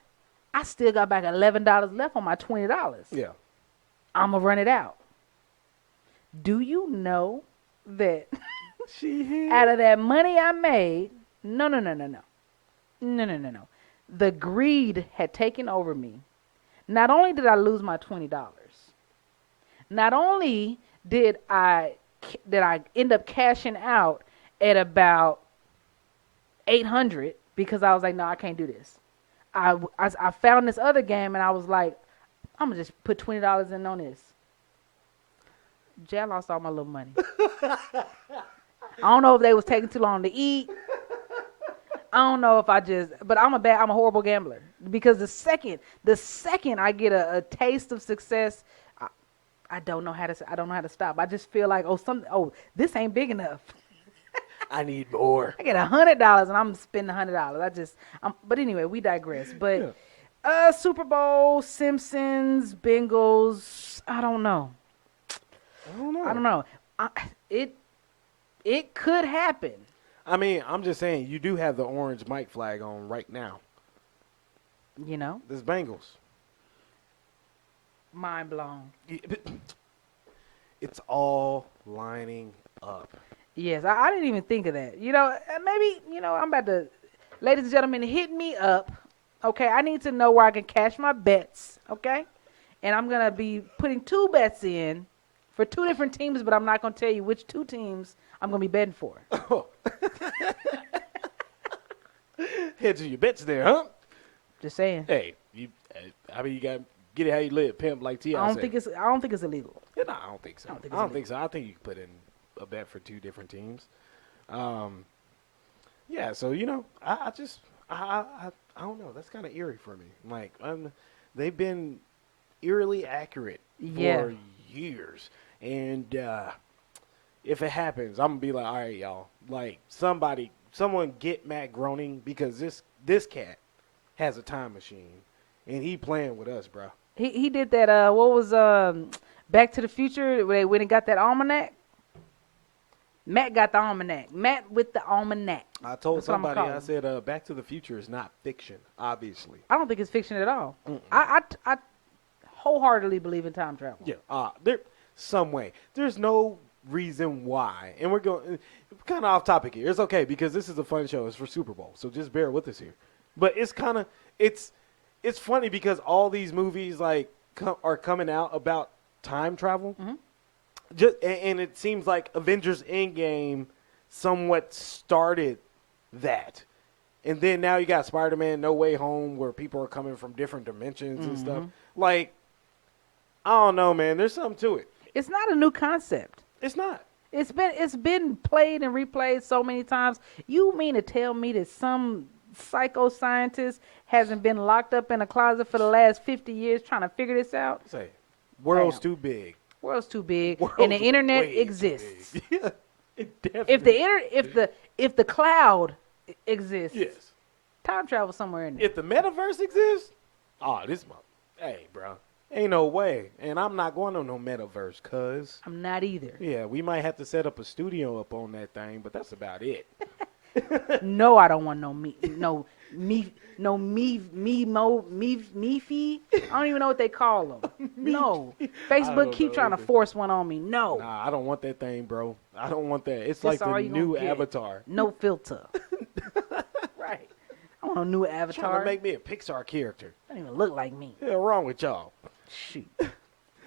I still got back $11 left on my $20. Yeah. I'm going to run it out. Do you know that out of that money I made, no. The greed had taken over me. Not only did I lose my $20, not only did I end up cashing out at about $800 because I was like, no, I can't do this. I found this other game and I was like, I'm going to just put $20 in on this. Jay, I lost all my little money. I don't know if they was taking too long to eat. I don't know if but I'm a horrible gambler, because the second I get a taste of success, I don't know how to stop. I just feel like, this ain't big enough. I need more. I get $100 and I'm spending $100. But anyway, we digress. But Super Bowl, Simpsons, Bengals, I don't know. It could happen. I mean, I'm just saying, you do have the orange mic flag on right now. You know? This Bengals. Mind blown. It's all lining up. Yes, I didn't even think of that. You know, maybe, I'm about to, ladies and gentlemen, hit me up. Okay, I need to know where I can cash my bets. Okay? And I'm going to be putting 2 bets in for 2 different teams, but I'm not going to tell you which 2 teams I'm going to be betting for. Oh. Heads of your bets there, huh? Just saying. Hey, you got to get it how you live, pimp, like T.I. I don't think it's illegal. Yeah, no, I don't think so. I don't think so. I think you can put in a bet for 2 different teams. Yeah, so, I don't know. That's kind of eerie for me. Like, they've been eerily accurate for years. And if it happens, I'm going to be like, all right, y'all. Like, someone get Matt Groening, because this cat has a time machine. And he playing with us, bro. He did that, what was Back to the Future, when he got that almanac? Matt got the almanac. Matt with the almanac. I told somebody, I said, Back to the Future is not fiction, obviously. I don't think it's fiction at all. I wholeheartedly believe in time travel. Yeah, there some way. There's no reason why. And we're kind of off topic here. It's okay, because this is a fun show. It's for Super Bowl, so just bear with us here. But it's kind of it's funny because all these movies like are coming out about time travel. Mm-hmm. And it seems like Avengers Endgame somewhat started that. And then now you got Spider-Man No Way Home, where people are coming from different dimensions and stuff. Like, I don't know, man. There's something to it. It's not a new concept. It's not. It's been played and replayed so many times. You mean to tell me that some psycho scientist hasn't been locked up in a closet for the last 50 years trying to figure this out? Say, world's too big. World's too big, and World's the internet way too exists. big. Yeah, it definitely. If the cloud exists, Yes. time travel somewhere in there. If the metaverse exists, hey, bro, ain't no way. And I'm not going on no metaverse, cuz. I'm not either. Yeah, we might have to set up a studio up on that thing, but that's about it. No, I don't want no me fee. I don't even know what they call them. No, Facebook keep trying to force one on me. No, Nah, I don't want that thing, bro. I don't want that. It's like all the you new gonna get. Avatar. No filter. Right. I want a new Trying avatar. to make me a Pixar character. Don't even look like me. What's wrong with y'all? Shoot.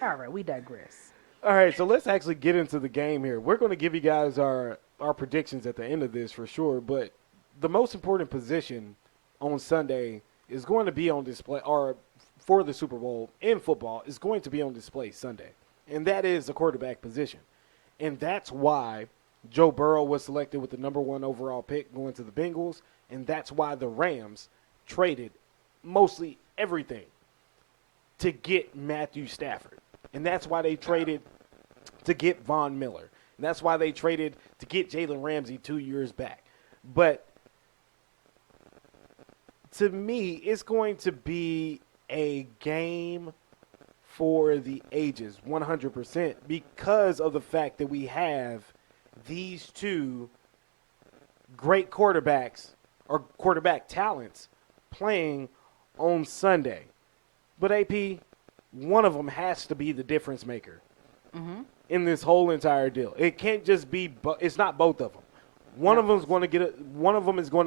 All right, we digress. All right, so let's actually get into the game here. We're going to give you guys our predictions at the end of this for sure, but the most important position on Sunday is going to be on display, or for the Super Bowl in football, is going to be on display Sunday, and that is the quarterback position. And that's why Joe Burrow was selected with the number 1 overall pick going to the Bengals, and that's why the Rams traded mostly everything to get Matthew Stafford. And that's why they traded to get Von Miller. And that's why they traded to get Jalen Ramsey 2 years back. But to me, it's going to be a game for the ages, 100%, because of the fact that we have these two great quarterbacks or quarterback talents playing on Sunday. But AP, one of them has to be the difference maker in this whole entire deal. It can't just be. It's not both of them. One of them is going to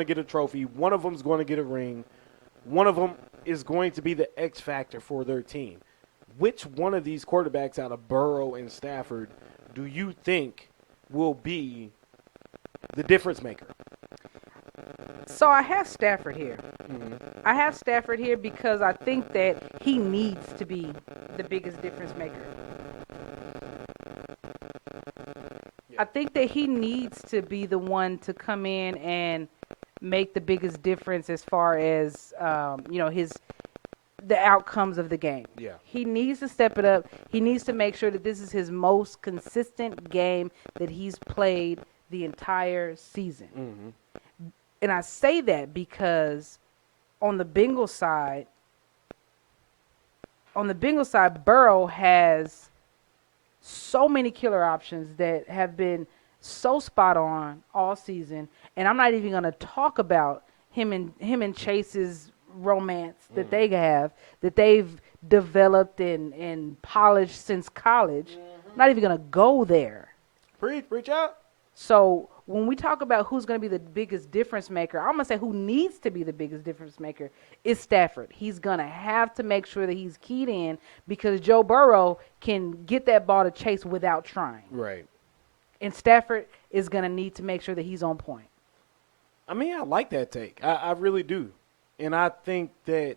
get a trophy. One of them is going to get a ring. One of them is going to be the X factor for their team. Which one of these quarterbacks out of Burrow and Stafford do you think will be the difference maker? So I have Stafford here. I have Stafford here because I think that he needs to be the biggest difference maker. I think that he needs to be the one to come in and make the biggest difference as far as the outcomes of the game. Yeah. He needs to step it up. He needs to make sure that this is his most consistent game that he's played the entire season. And I say that because on the Bengals side, Burrow has so many killer options that have been so spot on all season. And I'm not even going to talk about him and Chase's romance that they have, that they've developed and polished since college. I'm not even going to go there. Preach out. So when we talk about who's going to be the biggest difference maker, I'm going to say who needs to be the biggest difference maker is Stafford. He's going to have to make sure that he's keyed in because Joe Burrow can get that ball to Chase without trying. Right. And Stafford is going to need to make sure that he's on point. I mean, I like that take. I really do. And I think that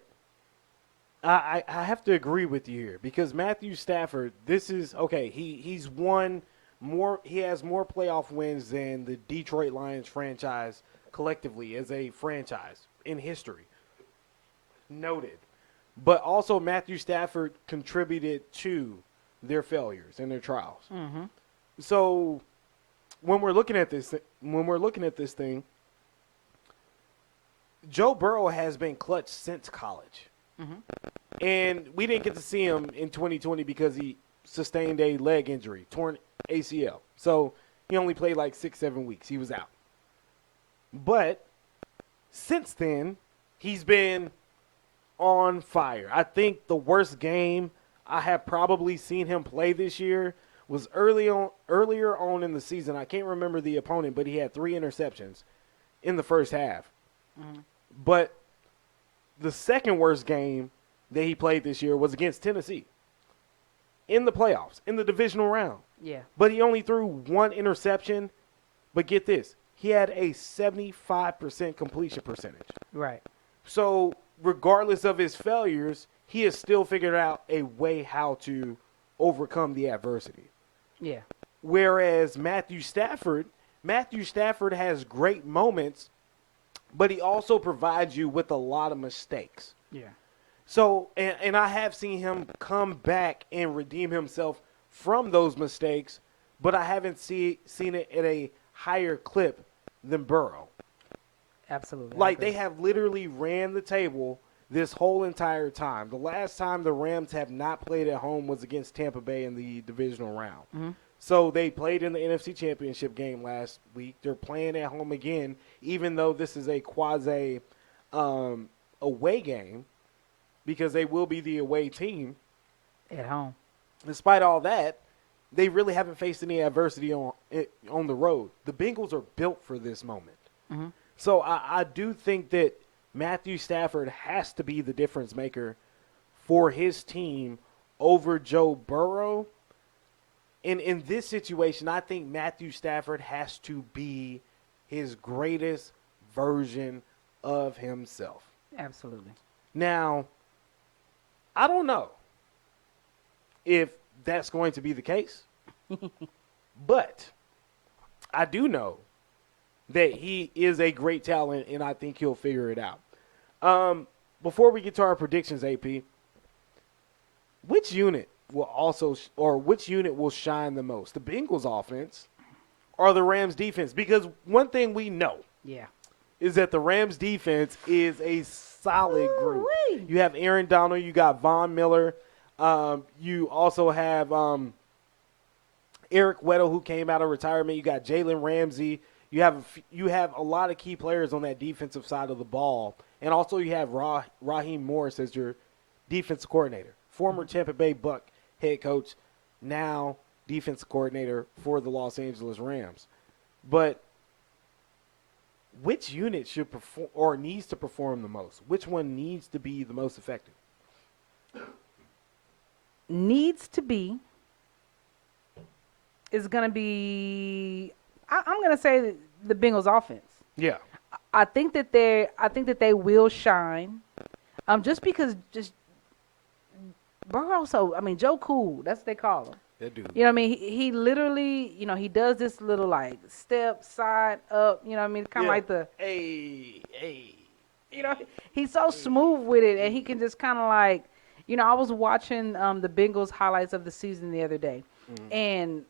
I have to agree with you here because Matthew Stafford, this is, okay, he's won more, he has more playoff wins than the Detroit Lions franchise collectively as a franchise in history. Noted. But also Matthew Stafford contributed to their failures and their trials. So when we're looking at this thing, Joe Burrow has been clutch since college. And we didn't get to see him in 2020 because he sustained a leg injury, torn ACL. So he only played like 6-7 weeks. He was out. But since then, he's been on fire. I think the worst game I have probably seen him play this year was earlier on in the season. I can't remember the opponent, but he had 3 interceptions in the first half. But the second worst game that he played this year was against Tennessee in the playoffs, in the divisional round. Yeah. But he only threw 1 interception. But get this, he had a 75% completion percentage. Right. So regardless of his failures, he has still figured out a way how to overcome the adversity. Yeah. Whereas Matthew Stafford has great moments, but he also provides you with a lot of mistakes. Yeah. So, and I have seen him come back and redeem himself from those mistakes, but I haven't seen it at a higher clip than Burrow. Absolutely. Like, they have literally ran the table this whole entire time. The last time the Rams have not played at home was against Tampa Bay in the divisional round. Mm-hmm. So they played in the NFC Championship game last week. They're playing at home again, even though this is a quasi away game, because they will be the away team. At home. Despite all that, they really haven't faced any adversity on the road. The Bengals are built for this moment. Mm-hmm. So I do think that Matthew Stafford has to be the difference maker for his team over Joe Burrow. And in this situation, I think Matthew Stafford has to be his greatest version of himself. Absolutely. Now, I don't know if that's going to be the case, but I do know that he is a great talent, and I think he'll figure it out. Before we get to our predictions, AP, which unit will shine the most? The Bengals offense or the Rams defense? Because one thing we know is that the Rams defense is a solid group. Ooh-wee. You have Aaron Donald, you got Von Miller, you also have Eric Weddle, who came out of retirement. You got Jalen Ramsey. You have a lot of key players on that defensive side of the ball. And also you have Raheem Morris as your defensive coordinator, former Tampa Bay Buck head coach, now defensive coordinator for the Los Angeles Rams. But which unit should perform or needs to perform the most? Which one needs to be the most effective? Needs to be is going to be I'm going to say the Bengals offense. Yeah. I think that they will shine. Just because Burrow, Joe Cool, that's what they call him. That dude. You know what I mean? He literally, he does this little like step side up, you know what I mean? Kind of like the hey. He's so smooth with it, and he can just kind of like, I was watching the Bengals highlights of the season the other day, and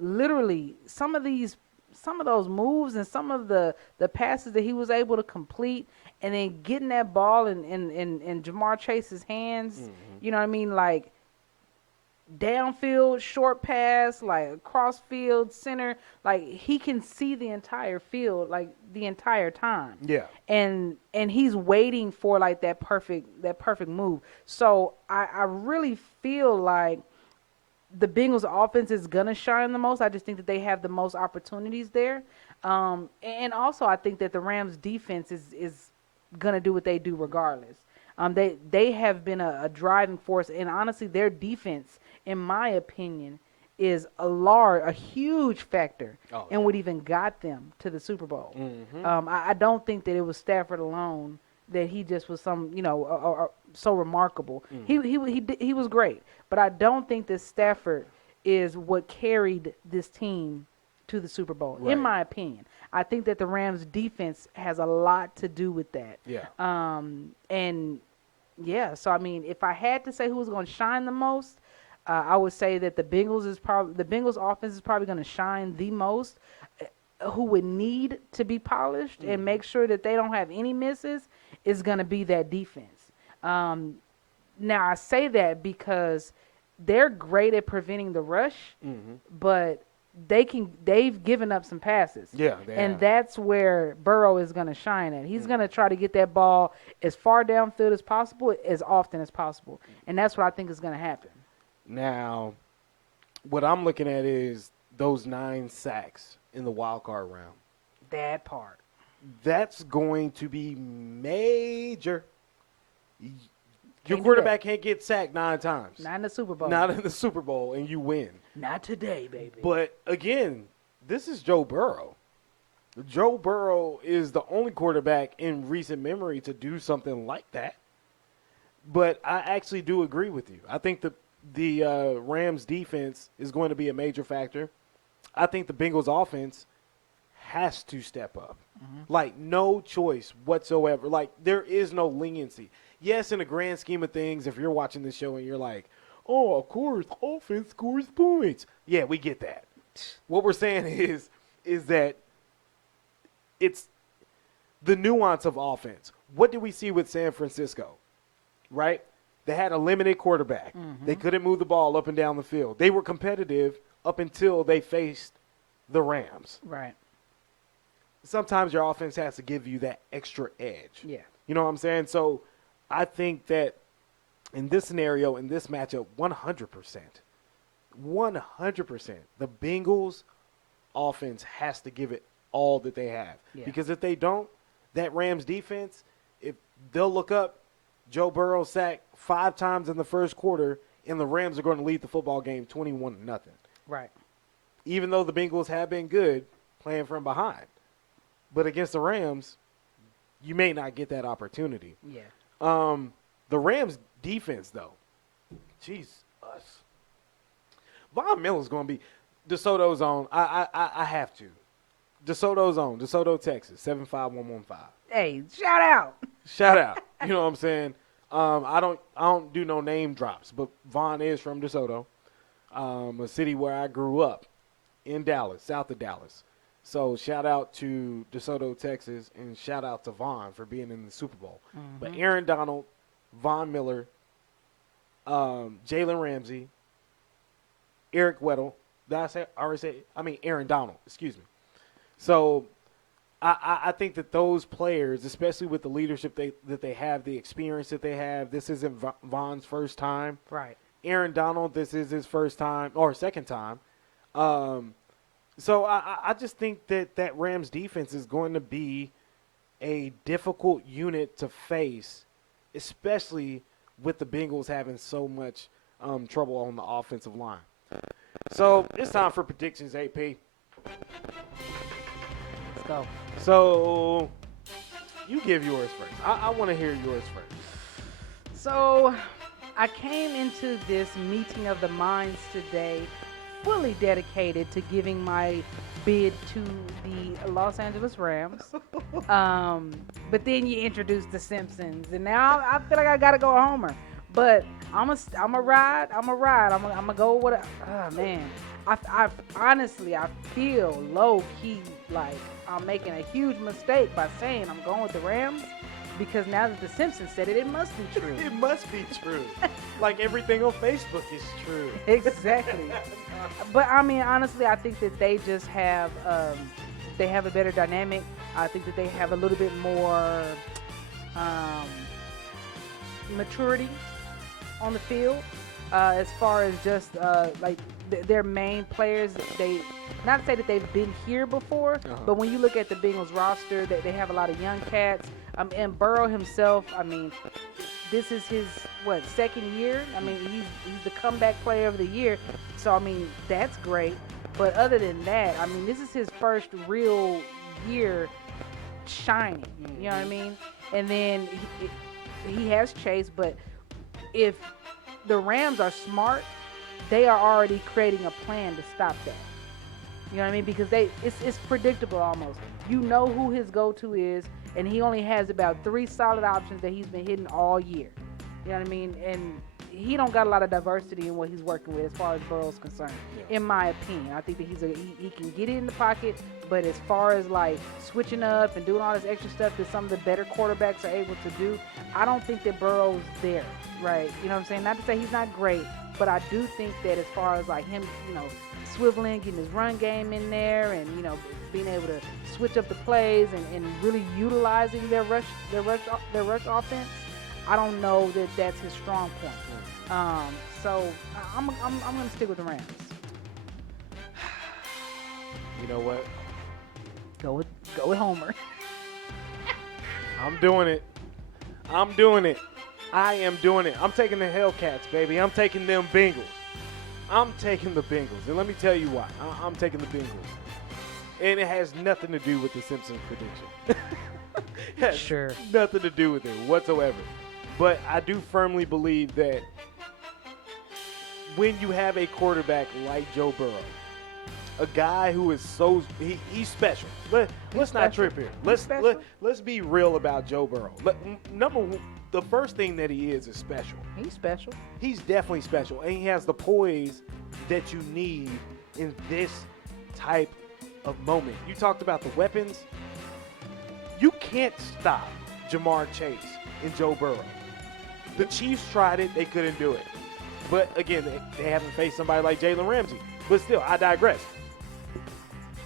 literally some of those moves and some of the passes that he was able to complete, and then getting that ball in Jamar Chase's hands, you know what I mean? Like downfield, short pass, like cross field, center, like he can see the entire field like the entire time. Yeah. And he's waiting for like that perfect move. So I really feel like the Bengals offense is going to shine the most. I just think that they have the most opportunities there. And also I think that the Rams defense is going to do what they do regardless. They have been a driving force, and honestly their defense, in my opinion, is a huge factor in what even got them to the Super Bowl. I don't think that it was Stafford alone, that he just was so remarkable. He was great, but I don't think that Stafford is what carried this team to the Super Bowl, in my opinion. I think that the Rams defense has a lot to do with that. So if I had to say who was going to shine the most, I would say that the Bengals offense is probably going to shine the most. Who would need to be polished and make sure that they don't have any misses is going to be that defense. Now I say that because they're great at preventing the rush, but they've given up some passes. And that's where Burrow is going to shine at. He's going to try to get that ball as far downfield as possible, as often as possible. And that's what I think is going to happen. Now, what I'm looking at is those 9 sacks in the wild card round. That part. That's going to be major. Your quarterback can't get sacked 9 times. Not in the Super Bowl. Not in the Super Bowl, and you win. Not today, baby. But, again, this is Joe Burrow. Joe Burrow is the only quarterback in recent memory to do something like that. But I actually do agree with you. I think the Rams defense is going to be a major factor. I think the Bengals offense has to step up. Like, no choice whatsoever. Like, there is no leniency. Yes, in the grand scheme of things, if you're watching this show and you're like, oh, of course, offense scores points. Yeah, we get that. What we're saying is that it's the nuance of offense. What did we see with San Francisco, right? They had a limited quarterback. They couldn't move the ball up and down the field. They were competitive up until they faced the Rams. Right. Sometimes your offense has to give you that extra edge. Yeah. You know what I'm saying? So I think that in this scenario, in this matchup, 100%, the Bengals offense has to give it all that they have. Yeah. Because if they don't, that Rams defense, if they'll look up, Joe Burrow sacked 5 times in the first quarter, and the Rams are going to lead the football game 21-0. Right. Even though the Bengals have been good playing from behind. But against the Rams, you may not get that opportunity. Yeah. The Rams defense, though, jeez, Von Miller's going to be DeSoto's on. I have to. DeSoto's on. DeSoto, Texas, 75115. Hey, shout out. Shout out. You know what I'm saying? I don't do no name drops, but Von is from DeSoto, a city where I grew up in Dallas, south of Dallas. So shout out to DeSoto, Texas, and shout out to Von for being in the Super Bowl. But Aaron Donald, Von Miller, Jalen Ramsey, Eric Weddle. Did I say? I already say? I mean Aaron Donald. Excuse me. So I think that those players, especially with the leadership that they have, the experience that they have, this isn't Von's first time. Right. Aaron Donald, this is his first time or second time. So I just think that Rams defense is going to be a difficult unit to face, especially with the Bengals having so much trouble on the offensive line. So it's time for predictions, AP. Let's go. So you give yours first. I want to hear yours first. So I came into this meeting of the minds today fully dedicated to giving my bid to the Los Angeles Rams. But then you introduced the Simpsons, and now I feel like I gotta go Homer. But I'm a ride. I'm gonna go with oh man. I honestly feel low key like I'm making a huge mistake by saying I'm going with the Rams, because now that the Simpsons said it, it must be true. It must be true. Like everything on Facebook is true. Exactly. But I mean, honestly, I think that they just have they have a better dynamic. I think that they have a little bit more maturity on the field as far as just like their main players. They not to say that they've been here before, but when you look at the Bengals roster, they have a lot of young cats. And Burrow himself, I mean, this is his second year. I mean, he's the comeback player of the year. So I mean, that's great. But other than that, I mean, this is his first real year shining. You know what I mean? And then he has Chase, but if the Rams are smart, they are already creating a plan to stop that. You know what I mean? Because it's predictable almost. You know who his go-to is, and he only has about 3 solid options that he's been hitting all year. You know what I mean? And he don't got a lot of diversity in what he's working with as far as Burrow's concerned, in my opinion. I think that he can get it in the pocket, but as far as like switching up and doing all this extra stuff that some of the better quarterbacks are able to do, I don't think that Burrow's there, right? You know what I'm saying? Not to say he's not great, but I do think that as far as like him, you know, swiveling, getting his run game in there, and you know, being able to switch up the plays and really utilizing their rush offense, I don't know that that's his strong point. So I'm gonna stick with the Rams. You know what? Go with Homer. I'm doing it. I am doing it. I'm taking the Hellcats, baby. I'm taking them Bengals. I'm taking the Bengals. And let me tell you why. I'm taking the Bengals. And it has nothing to do with the Simpsons prediction. It has Sure. nothing to do with it whatsoever. But I do firmly believe that when you have a quarterback like Joe Burrow, a guy who is he's special. Let's not trip here. Let's be real about Joe Burrow. the first thing that he is special. He's special. He's definitely special, and he has the poise that you need in this type of moment. You talked about the weapons. You can't stop Jamar Chase and Joe Burrow. The Chiefs tried it. They couldn't do it. But, again, they haven't faced somebody like Jalen Ramsey. But still, I digress.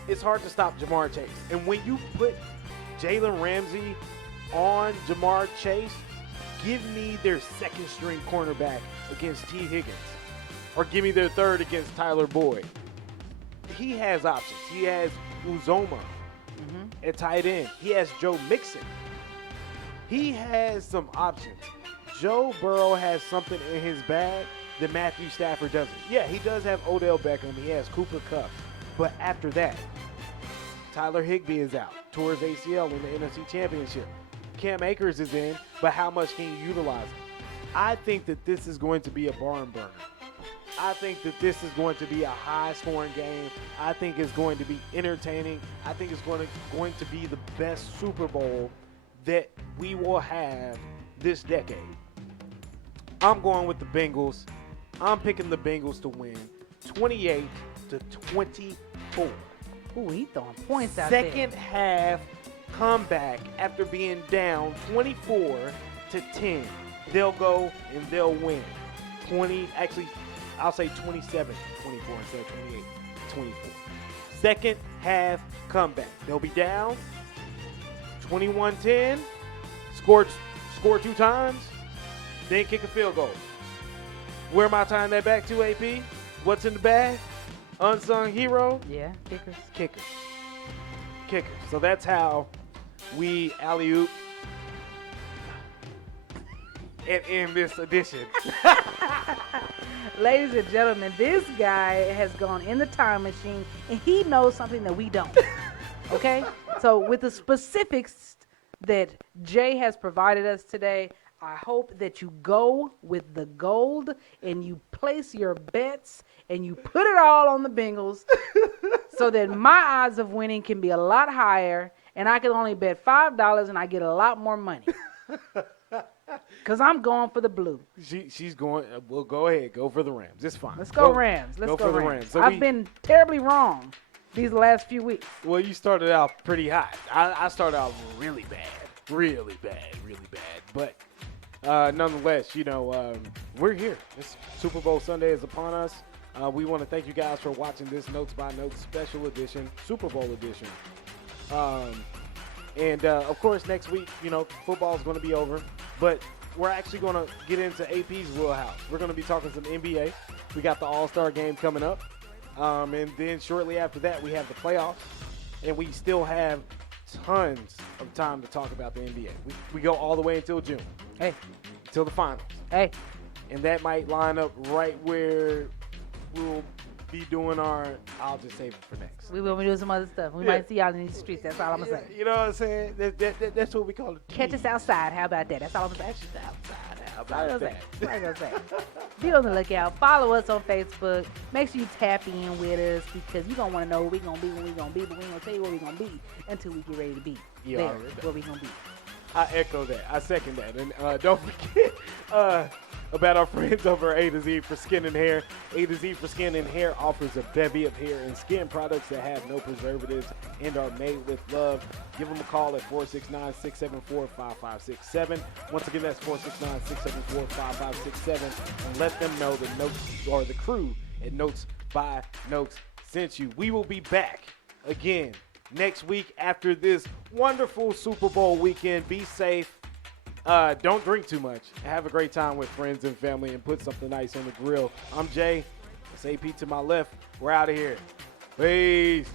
It's hard to stop Jamar Chase. And when you put Jalen Ramsey on Jamar Chase, give me their second-string cornerback against T. Higgins. Or give me their third against Tyler Boyd. He has options. He has Uzoma at tight end. He has Joe Mixon. He has some options. Joe Burrow has something in his bag that Matthew Stafford doesn't. Yeah, he does have Odell Beckham. He has Cooper Kupp. But after that, Tyler Higbee is out. Tore his ACL in the NFC Championship. Cam Akers is in, but how much can you utilize him? I think that this is going to be a barn burner. I think that this is going to be a high-scoring game. I think it's going to be entertaining. I think it's going to be the best Super Bowl that we will have this decade. I'm going with the Bengals. I'm picking the Bengals to win 28-24. Ooh, he throwing points out there. Second half comeback after being down 24-10. They'll go and they'll win. I'll say 27-24 instead of 28-24. Second half comeback. They'll be down 21-10. Score 2 times. Then kick a field goal. Where am I tying that back to, AP? What's in the bag? Unsung hero? Yeah, kickers. Kickers. So that's how we alley-oop and end this edition. Ladies and gentlemen, this guy has gone in the time machine, and he knows something that we don't. Okay? So with the specifics that Jay has provided us today, I hope that you go with the gold and you place your bets and you put it all on the Bengals so that my odds of winning can be a lot higher, and I can only bet $5 and I get a lot more money. Because I'm going for the blue. She's going. Well, go ahead. Go for the Rams. It's fine. Let's go Rams. Let's go for the Rams. So I've been terribly wrong these last few weeks. Well, you started out pretty hot. I started out really bad. But nonetheless, we're here. This Super Bowl Sunday is upon us. We want to thank you guys for watching this Notes by Notes special edition, Super Bowl edition. And of course, next week, football is going to be over. But we're actually going to get into AP's wheelhouse. We're going to be talking some NBA. We got the All-Star game coming up. And then shortly after that, we have the playoffs. And we still have tons of time to talk about the NBA. We go all the way until June. Hey. Until the finals. Hey. And that might line up right where we'll be doing I'll just save it for next. We will be doing some other stuff. We might see y'all in these streets. That's all I'm going to say. You know what I'm saying? That's what we call it. Catch us outside. How about that? That's all I'm going to say. How about that? That's all I'm going to say. Be on the lookout. Follow us on Facebook. Make sure you tap in with us because you're going to want to know where we're going to be when we're going to be, but we ain't going to tell you where we're going to be until we get ready to be. Yeah, there, where we're going to be. I echo that. I second that. And don't forget about our friends over at A to Z for Skin and Hair. A to Z for Skin and Hair offers a bevy of hair and skin products that have no preservatives and are made with love. Give them a call at 469-674-5567. Once again, that's 469-674-5567. And let them know the Notes or the crew at Notes by Notes sent you. We will be back again next week after this wonderful Super Bowl weekend. Be safe. Don't drink too much. Have a great time with friends and family and put something nice on the grill. I'm Jay. It's AP to my left. We're out of here. Peace.